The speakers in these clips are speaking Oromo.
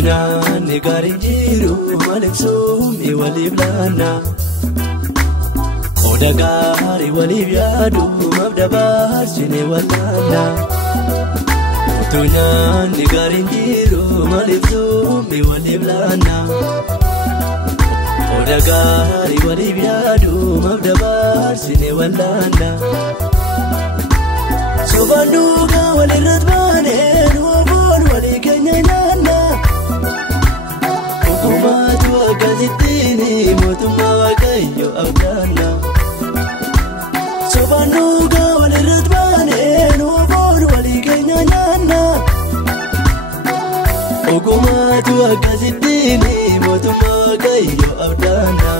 Utuunyaanni gaariin jiru maaliif suumni waliif laanna? Oda gaarii waliif yaadu maaf dabarsine wallaanna? Utuunyaanni gaariin jiru maaliif suumni waliif laanna? Oda gaarii waliif yaadu maaf dabarsine wallaanna? Sobaan dhugaa walirratti baanee nuufuun walii keenya nyaanna. Hukumaatu akkasittiini mootummaa Waaqayyo abdaanna. Sobaan dhugaa walirratti baanee nuufuun walii keenya nyaanna. Hukumaatu akkasittiini mootummaa Waaqayyo abdaanna.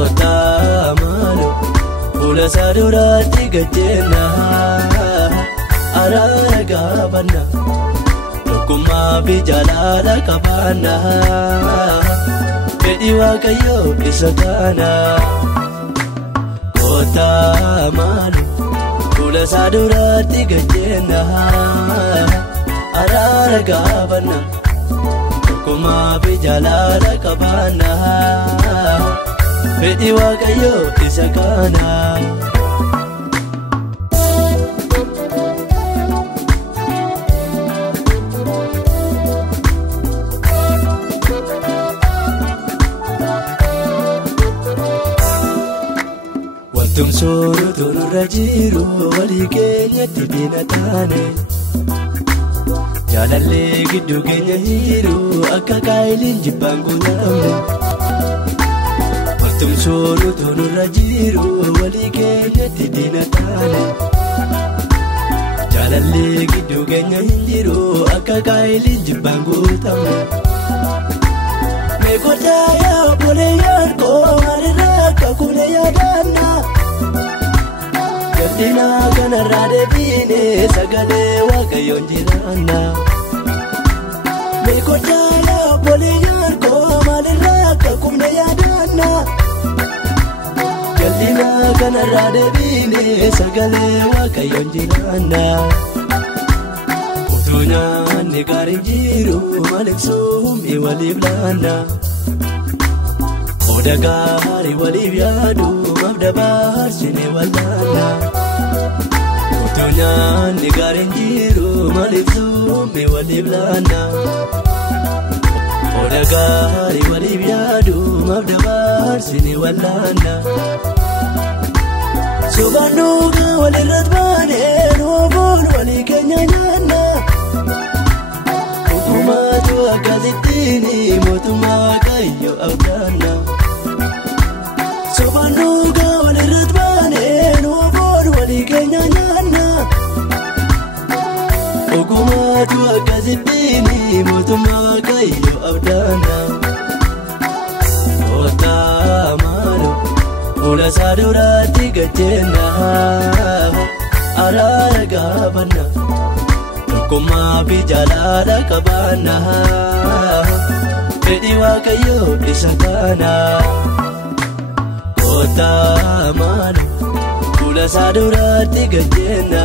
Otaa maaloo. Fuula saaduraatti gajjenna araara gaafanna tokkummaa fi jaalala qabaanna fedhii Waaqayyoo isa kana kottaa maalu fuula saaduraatti gajjenna araara gaafanna tokkummaa fi jaalala qabaanna fedhii Waaqayyoo isa kana. Wantum sooratu nurra jiru walii keenyatti diina taane jaalallee gidduu keenya jiru akka kaayiliin jibbaan guutamne. Wantum sooratu nurra jiru walii keenyatti diina taane jaalallee gidduu keenya jiru akka kaayiliin jibbaan guutamne. Meekotaa yaa bolee yaadkoo maalirraa akka kulee yaadaanna. Galdina kanarraa deebiinee sagalee Waaqayyoon jiraanna. Meekotaa yaa bolee yaadkoo maalirraa akka kulee yaadaanna. Galdina kanarraa deebiinee sagalee Waaqayyoon jiraanna. Utuunyaanni gaariin jiru maaliif suumni waliif laanna? Oda gaarii waliif yaadu maaf dabarsine wallaanna? Utuunyaanni gaariin jiru maaliif suumni waliif laanna? Oda gaarii waliif yaadu maaf dabarsine wallaanna? Sobaan dhugaa walirratti baanee nuufuun walii keenya nyaanna. Hukumaatu akkasittiini mootummaa Waaqayyo abdaanna. Sobaan dhugaa walirratti baanee nuufuun walii keenya nyaanna. Hukumaatu akkasittiini mootummaa Waaqayyo abdaanna. Kottaa maaloo fuula saaduraatti gajjenna araara gaafanna tokkummaa fi jaalala qabaanna fedhii Waaqayyoo isa kana. Kottaa maaloo fuula saaduraatti gajjenna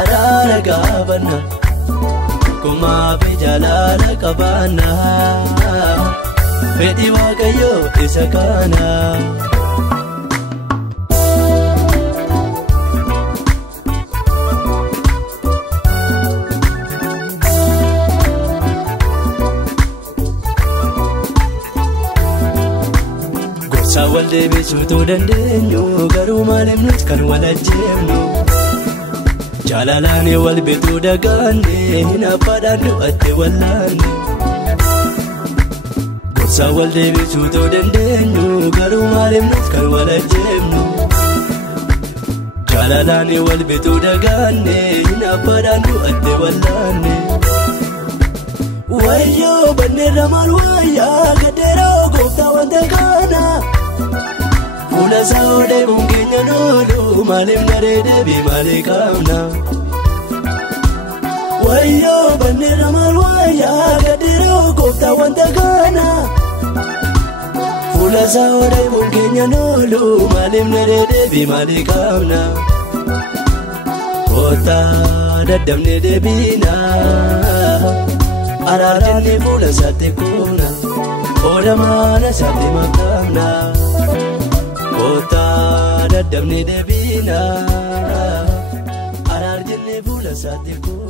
araara gaafanna tokkummaa fi jaalala qabaanna fedhii Waaqayyoo isa kana. Gorsa wal deebisuutu dandeenyu garuu maaliif nuti kan wal ajjeefnu? Jaalalaan wal bituu dagaanne hin abbaadhaan du'atte wallaanne. Gorsa wal deebisuutu dandeenyu garuu maaliif nuti kan wal ajjeefnu? Jaalalaan wal bituu dagaanne hin abbaadhaan du'atte wallaanne. Wayyoo banneerra maal wayyaa gaddeeroo gooftaa wanta kana. Fuula isaa deemuun keenya noolu maaliif naree deebii maalii qabna? Wayyoo banneerra maal wayyaa gaddeeroo gooftaa wanta kana. Fuula isaa deemuun keenya noolu maaliif naree deebii maalii qabna? Kottaa daddabnee deebiina. Araarjenne fuula isaatti kuuna oolamaana isaatti maqaamna kootaa daddabne deebiina araarjenne fuula isaatti kuuna.